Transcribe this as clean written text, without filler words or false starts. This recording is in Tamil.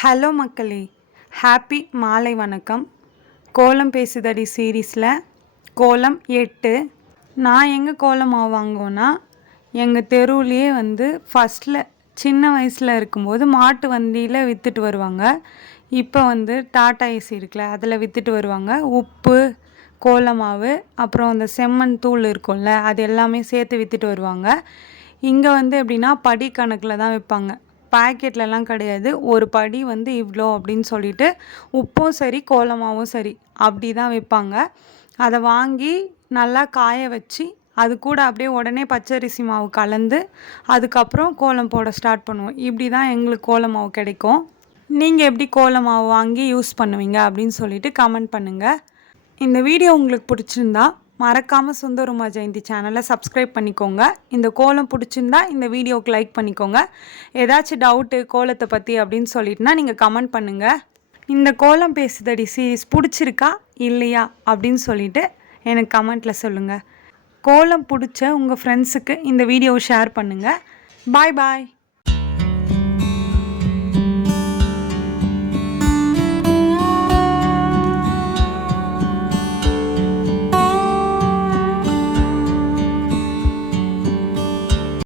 ஹலோ மக்களே, ஹாப்பி மாலை வணக்கம். கோலம் பேசுதடி சீரீஸில் கோலம் 8. நான் எங்கே கோலம் மாவு வாங்குவேன்னா, எங்கள் தெருவுலேயே ஃபஸ்ட்டில் சின்ன வயசில் இருக்கும்போது மாட்டு வண்டியில் விற்றுட்டு வருவாங்க. இப்போ டாட்டா ஏசி இருக்குல்ல, அதில் விற்றுட்டு வருவாங்க. உப்பு, கோலம் மாவு, அப்புறம் அந்த செம்மண் தூள் இருக்கும்ல, அது எல்லாமே சேர்த்து விற்றுட்டு வருவாங்க. இங்கே எப்படின்னா படி கணக்கில் தான் விற்பாங்க, பேக்கெட்லலாம் கிடையாது. ஒரு படி இவ்வளோ அப்படின்னு சொல்லிட்டு உப்பும் சரி கோலமாவும் சரி அப்படி தான் விற்பாங்க. அதை வாங்கி நல்லா காய வச்சு அது கூட அப்படியே உடனே பச்சரிசி மாவு கலந்து அதுக்கப்புறம் கோலம் போட ஸ்டார்ட் பண்ணுவோம். இப்படி தான் எங்களுக்கு கோலம் மாவு கிடைக்கும். நீங்கள் எப்படி கோலம் மாவு வாங்கி யூஸ் பண்ணுவீங்க அப்படின்னு சொல்லிட்டு கமெண்ட் பண்ணுங்கள். இந்த வீடியோ உங்களுக்கு பிடிச்சிருந்தா மறக்காமல் சுந்தருமா ஜெயந்தி சேனலை சப்ஸ்கிரைப் பண்ணிக்கோங்க. இந்த கோலம் பிடிச்சிருந்தா இந்த வீடியோவுக்கு லைக் பண்ணிக்கோங்க. ஏதாச்சும் டவுட்டு கோலத்தை பற்றி அப்படின்னு சொல்லிட்டுனா நீங்கள் கமெண்ட் பண்ணுங்கள். இந்த கோலம் பேசுதடி சீரீஸ் பிடிச்சிருக்கா இல்லையா அப்படின்னு சொல்லிட்டு எனக்கு கமெண்ட்டில் சொல்லுங்கள். கோலம் பிடிச்ச உங்கள் ஃப்ரெண்ட்ஸுக்கு இந்த வீடியோவை ஷேர் பண்ணுங்கள். பாய் பாய்.